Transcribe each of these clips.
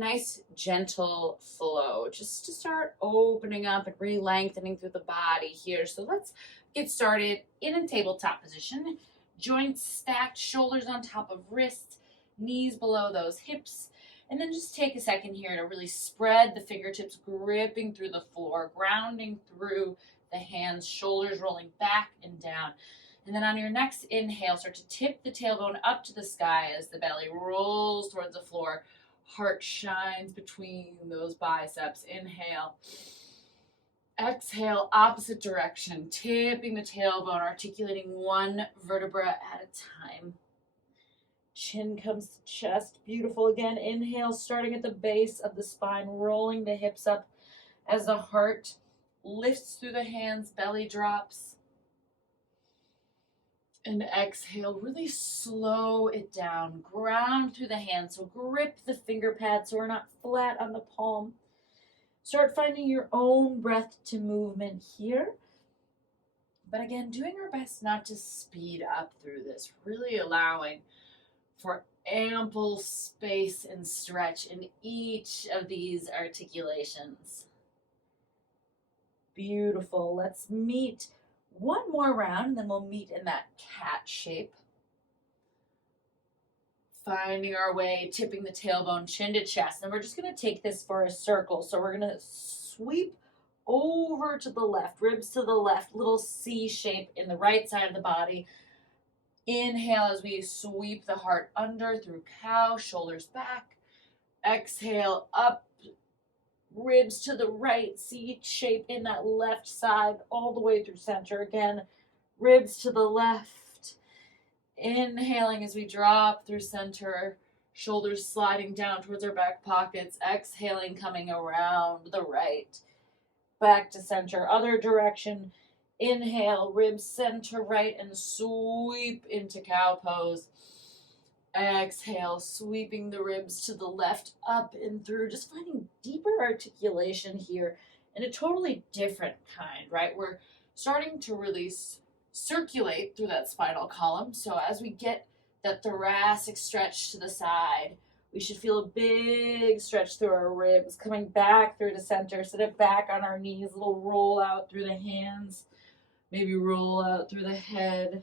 nice gentle flow just to start opening up and re-lengthening through the body here. So let's get started in a tabletop position. Joints stacked, shoulders on top of wrists, knees below those hips. And then just take a second here to really spread the fingertips, gripping through the floor, grounding through the hands, shoulders rolling back and down. And then on your next inhale, start to tip the tailbone up to the sky as the belly rolls towards the floor. Heart shines between those biceps. Inhale. Exhale, opposite direction, tipping the tailbone, articulating one vertebra at a time. Chin comes to chest. Beautiful. Again, inhale, starting at the base of the spine, rolling the hips up as the heart lifts through the hands, belly drops. And exhale, really slow it down. Ground through the hands, so grip the finger pad so we're not flat on the palm. Start finding your own breath to movement here. But again, doing our best not to speed up through this, really allowing for ample space and stretch in each of these articulations. Beautiful. Let's meet one more round, and then we'll meet in that cat shape. Finding our way, tipping the tailbone, chin to chest. And we're just going to take this for a circle. So we're going to sweep over to the left, ribs to the left, little C shape in the right side of the body. Inhale as we sweep the heart under through cow, shoulders back. Exhale, up, ribs to the right, C shape in that left side, all the way through center. Again, ribs to the left. Inhaling as we drop through center, shoulders sliding down towards our back pockets. Exhaling, coming around the right, back to center, other direction. Inhale, ribs center right, and sweep into cow pose. Exhale, sweeping the ribs to the left, up and through, just finding deeper articulation here in a totally different kind, right? We're starting to really circulate through that spinal column. So as we get that thoracic stretch to the side, we should feel a big stretch through our ribs, coming back through the center, sit it back on our knees, a little roll out through the hands, maybe roll out through the head.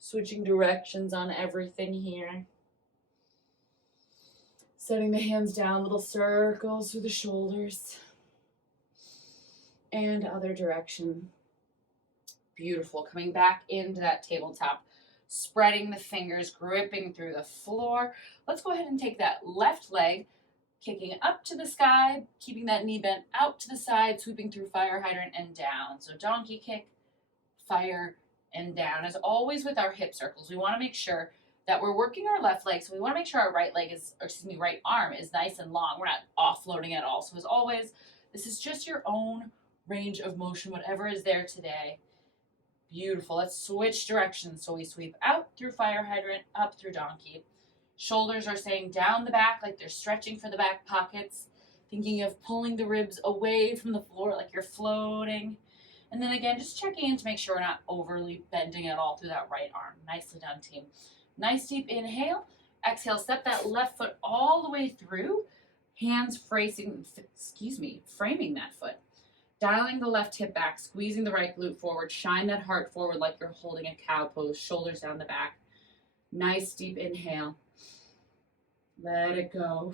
Switching directions on everything here. Setting the hands down, little circles through the shoulders. And other direction. Beautiful. Coming back into that tabletop. Spreading the fingers, gripping through the floor. Let's go ahead and take that left leg, kicking up to the sky, keeping that knee bent out to the side, sweeping through fire hydrant and down. So donkey kick, fire, and down. As always with our hip circles, we want to make sure that we're working our left leg, so we want to make sure our right arm is nice and long. We're not offloading at all. So as always, this is just your own range of motion, whatever is there today. Beautiful. Let's switch directions. So we sweep out through fire hydrant, up through donkey. Shoulders are staying down the back like they're stretching for the back pockets, thinking of pulling the ribs away from the floor like you're floating. And then again, just checking in to make sure we're not overly bending at all through that right arm. Nicely done, team. Nice deep inhale. Exhale, step that left foot all the way through. Hands framing that foot. Dialing the left hip back, squeezing the right glute forward. Shine that heart forward like you're holding a cow pose. Shoulders down the back. Nice deep inhale. Let it go.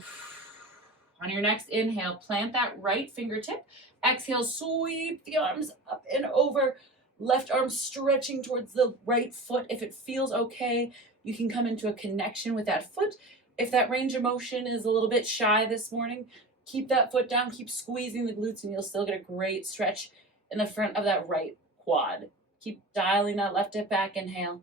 On your next inhale, plant that right fingertip. Exhale, sweep the arms up and over. Left arm stretching towards the right foot. If it feels okay, you can come into a connection with that foot. If that range of motion is a little bit shy this morning, keep that foot down, keep squeezing the glutes, and you'll still get a great stretch in the front of that right quad. Keep dialing that left hip back. Inhale.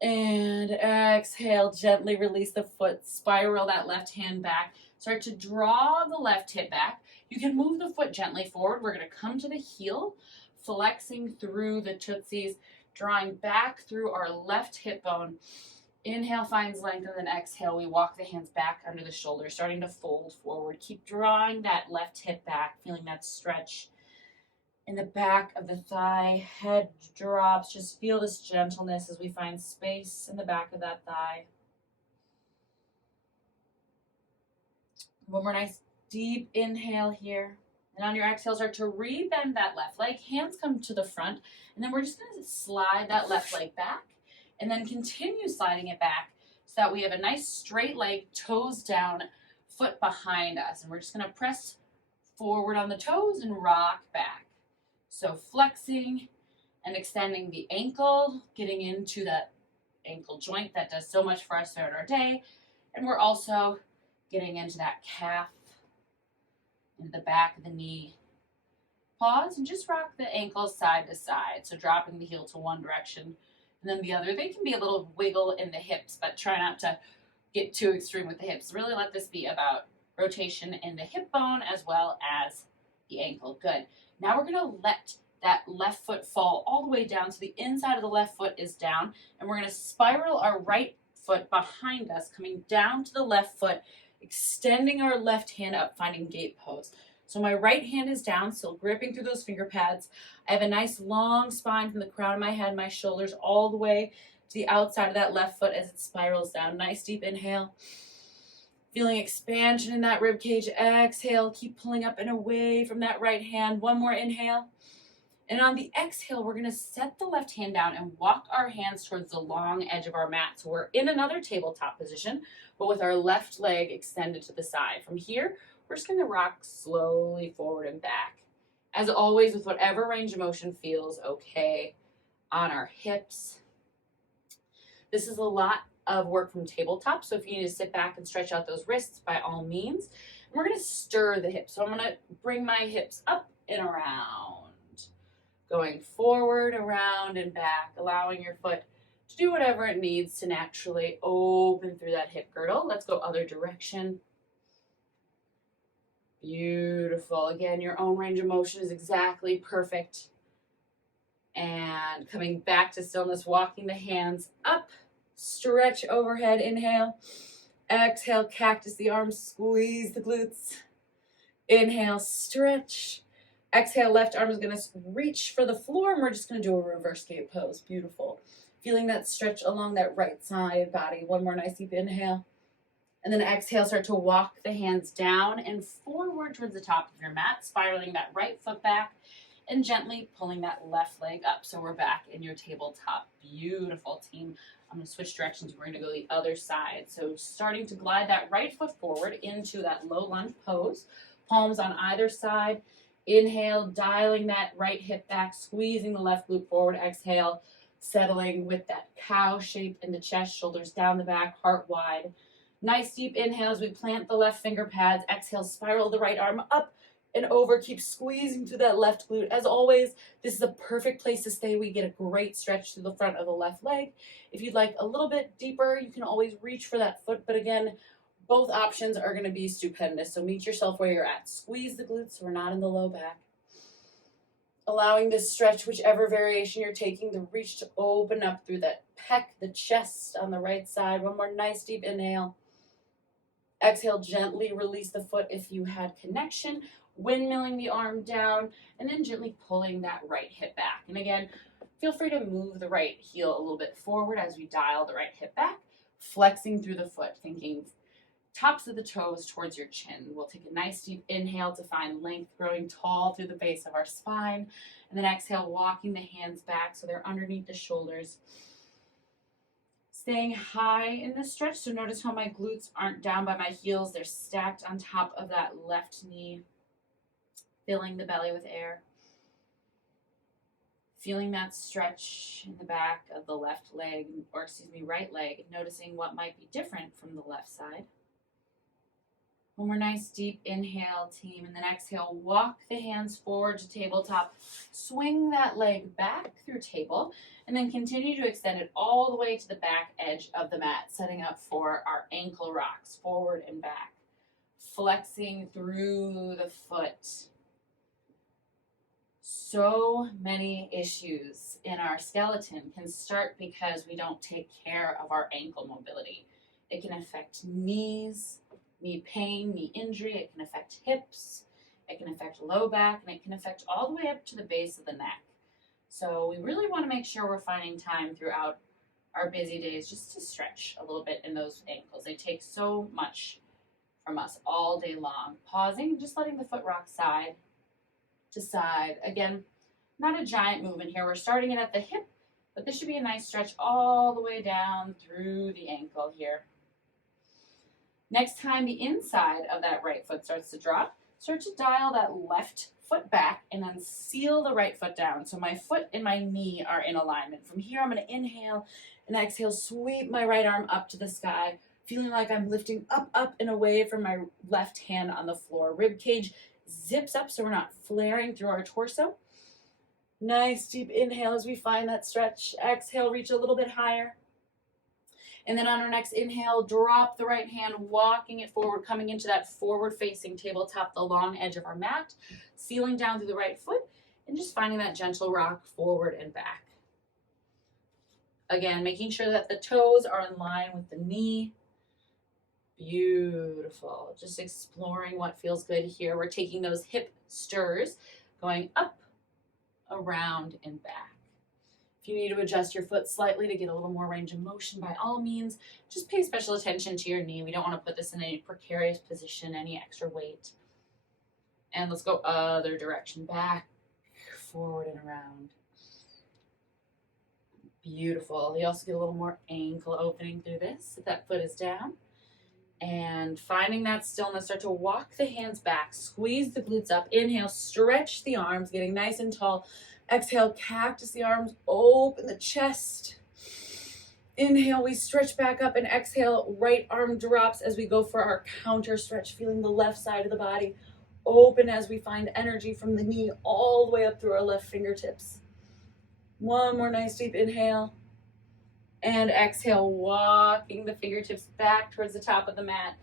And exhale, gently release the foot, spiral that left hand back. Start to draw the left hip back. You can move the foot gently forward. We're going to come to the heel, flexing through the tootsies, drawing back through our left hip bone. Inhale finds length, and then exhale, we walk the hands back under the shoulders, starting to fold forward. Keep drawing that left hip back, feeling that stretch in the back of the thigh. Head drops. Just feel this gentleness as we find space in the back of that thigh. One more nice deep inhale here. And on your exhale, start to rebend that left leg. Hands come to the front. And then we're just going to slide that left leg back. And then continue sliding it back so that we have a nice straight leg, toes down, foot behind us. And we're just going to press forward on the toes and rock back. So flexing and extending the ankle, getting into that ankle joint that does so much for us throughout our day. And we're also getting into that calf, into the back of the knee. Pause and just rock the ankles side to side. So dropping the heel to one direction and then the other. They can be a little wiggle in the hips, but try not to get too extreme with the hips. Really let this be about rotation in the hip bone as well as the ankle. Good. Now we're going to let that left foot fall all the way down. So the inside of the left foot is down. And we're going to spiral our right foot behind us, coming down to the left foot, extending our left hand up, finding gate pose. So my right hand is down, still gripping through those finger pads. I have a nice long spine from the crown of my head, my shoulders, all the way to the outside of that left foot as it spirals down. Nice deep inhale. Feeling expansion in that rib cage. Exhale, keep pulling up and away from that right hand. One more inhale. And on the exhale, we're going to set the left hand down and walk our hands towards the long edge of our mat. So we're in another tabletop position, but with our left leg extended to the side. From here, we're just going to rock slowly forward and back. As always, with whatever range of motion feels okay on our hips. This is a lot of work from tabletop, so if you need to sit back and stretch out those wrists, by all means. We're going to stir the hips. So I'm going to bring my hips up and around. Going forward, around, and back, allowing your foot to do whatever it needs to naturally open through that hip girdle. Let's go other direction. Beautiful. Again, your own range of motion is exactly perfect. And coming back to stillness, walking the hands up, stretch overhead, inhale. Exhale, cactus the arms, squeeze the glutes. Inhale, stretch. Exhale, left arm is going to reach for the floor, and we're just going to do a reverse gate pose. Beautiful. Feeling that stretch along that right side body. One more nice deep inhale. And then exhale, start to walk the hands down and forward towards the top of your mat, spiraling that right foot back and gently pulling that left leg up. So we're back in your tabletop. Beautiful, team. I'm going to switch directions. We're going to go the other side. So starting to glide that right foot forward into that low lunge pose. Palms on either side. Inhale, dialing that right hip back, squeezing the left glute forward. Exhale, settling with that cow shape in the chest, shoulders down the back, heart wide. Nice deep inhale as we plant the left finger pads. Exhale, spiral the right arm up and over. Keep squeezing through that left glute. As always, this is a perfect place to stay. We get a great stretch through the front of the left leg. If you'd like a little bit deeper, you can always reach for that foot. But again, both options are going to be stupendous. So meet yourself where you're at. Squeeze the glutes so we're not in the low back. Allowing this stretch, whichever variation you're taking, the reach to open up through that pec, the chest on the right side. One more nice deep inhale. Exhale, gently release the foot if you had connection, windmilling the arm down, and then gently pulling that right hip back. And again, feel free to move the right heel a little bit forward as we dial the right hip back, flexing through the foot, thinking tops of the toes towards your chin. We'll take a nice deep inhale to find length, growing tall through the base of our spine, and then exhale, walking the hands back so they're underneath the shoulders. Staying high in this stretch, so notice how my glutes aren't down by my heels. They're stacked on top of that left knee, filling the belly with air. Feeling that stretch in the back of the left leg, or excuse me, right leg, noticing what might be different from the left side. One more nice deep inhale, team, and then exhale, walk the hands forward to tabletop, swing that leg back through table, and then continue to extend it all the way to the back edge of the mat, setting up for our ankle rocks, forward and back, flexing through the foot. So many issues in our skeleton can start because we don't take care of our ankle mobility. It can affect knees, knee pain, knee injury. It can affect hips. It can affect low back, and it can affect all the way up to the base of the neck. So we really want to make sure we're finding time throughout our busy days just to stretch a little bit in those ankles. They take so much from us all day long. Pausing and just letting the foot rock side to side. Again, not a giant movement here. We're starting it at the hip, but this should be a nice stretch all the way down through the ankle here. Next time the inside of that right foot starts to drop, start to dial that left foot back and then seal the right foot down. So my foot and my knee are in alignment. From here, I'm going to inhale and exhale, sweep my right arm up to the sky, feeling like I'm lifting up, up, and away from my left hand on the floor. Rib cage zips up so we're not flaring through our torso. Nice deep inhale as we find that stretch. Exhale, reach a little bit higher. And then on our next inhale, drop the right hand, walking it forward, coming into that forward-facing tabletop, the long edge of our mat, sealing down through the right foot, and just finding that gentle rock forward and back. Again, making sure that the toes are in line with the knee. Beautiful. Just exploring what feels good here. We're taking those hip stirs, going up, around, and back. If you need to adjust your foot slightly to get a little more range of motion, by all means, just pay special attention to your knee. We don't want to put this in any precarious position, any extra weight. And let's go other direction, back, forward, and around. Beautiful. You also get a little more ankle opening through this if that foot is down. And finding that stillness, start to walk the hands back, squeeze the glutes up, inhale, stretch the arms, getting nice and tall. Exhale, cactus the arms, open the chest. Inhale, we stretch back up, and exhale, right arm drops as we go for our counter stretch, feeling the left side of the body open as we find energy from the knee all the way up through our left fingertips. One more nice deep inhale. And exhale, walking the fingertips back towards the top of the mat,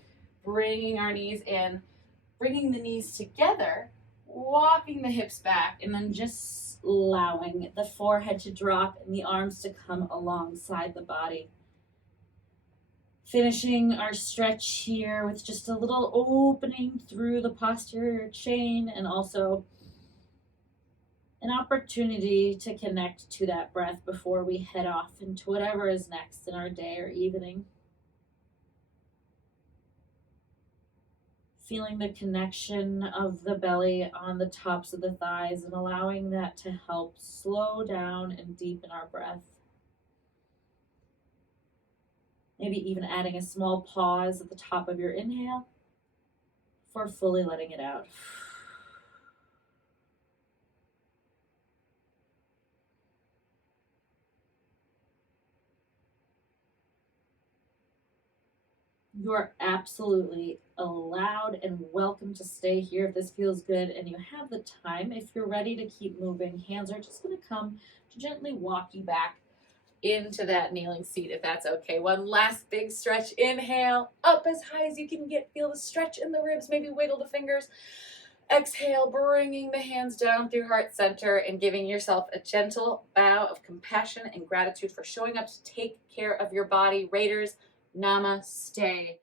bringing our knees in, bringing the knees together, walking the hips back, and then just allowing the forehead to drop and the arms to come alongside the body. Finishing our stretch here with just a little opening through the posterior chain, and also an opportunity to connect to that breath before we head off into whatever is next in our day or evening. Feeling the connection of the belly on the tops of the thighs and allowing that to help slow down and deepen our breath. Maybe even adding a small pause at the top of your inhale before fully letting it out. You are absolutely allowed and welcome to stay here if this feels good and you have the time. If you're ready to keep moving, hands are just going to come to gently walk you back into that kneeling seat if that's okay. One last big stretch. Inhale, up as high as you can get. Feel the stretch in the ribs, maybe wiggle the fingers. Exhale, bringing the hands down through heart center and giving yourself a gentle bow of compassion and gratitude for showing up to take care of your body. Raiders, namaste.